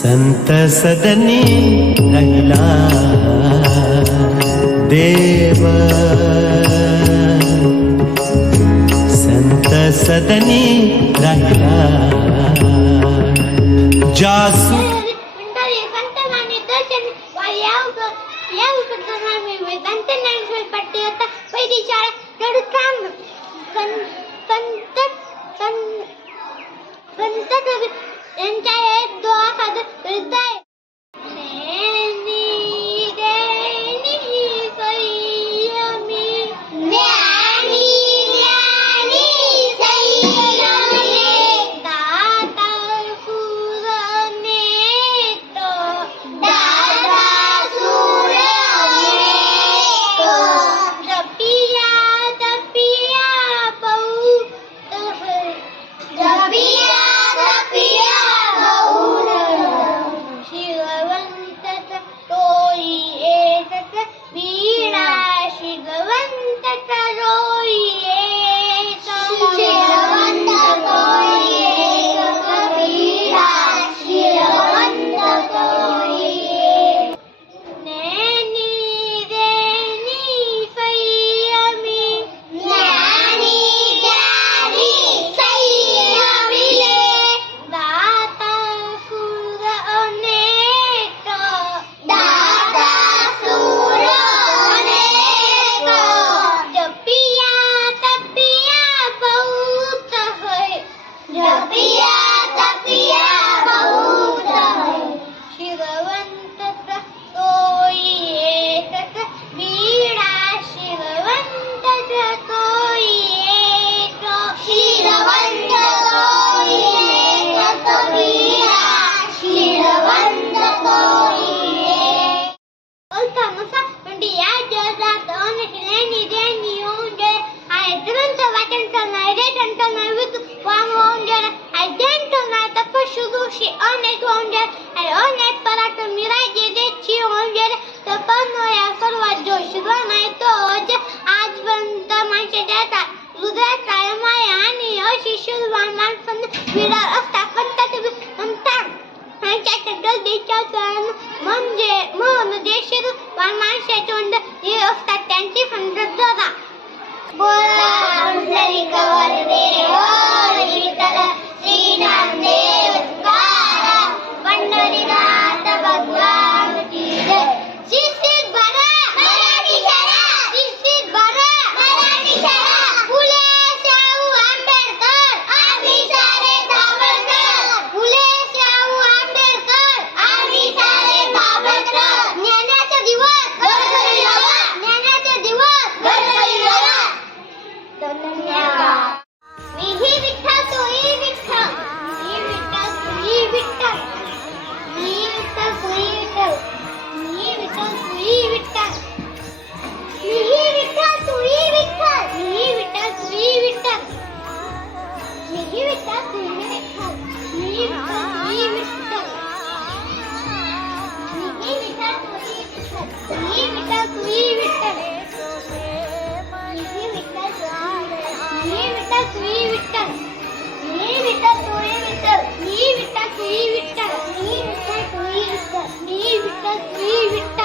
संत सदनी रहिला। देव। संत सदनी रहिला। जासु। ಸಂತ ಸಂತ इनका एक दुआ सादर करीत आहे didn't wait until I did until I with one wonder. I didn't know the first shoe she on it wonder. I on it para to mira did it she wonder. The fun or after was Josh one I told आज बंद माणसे देता हृदयात कायमाय आणि अशिशु वामान पण विडा असता पण त्यात म्हणता आमच्या सगळं देशात म्हणजे मन देशील वामान शेतवंड हे असतात त्यांची संगत जरा बोला Mexico. கீழ்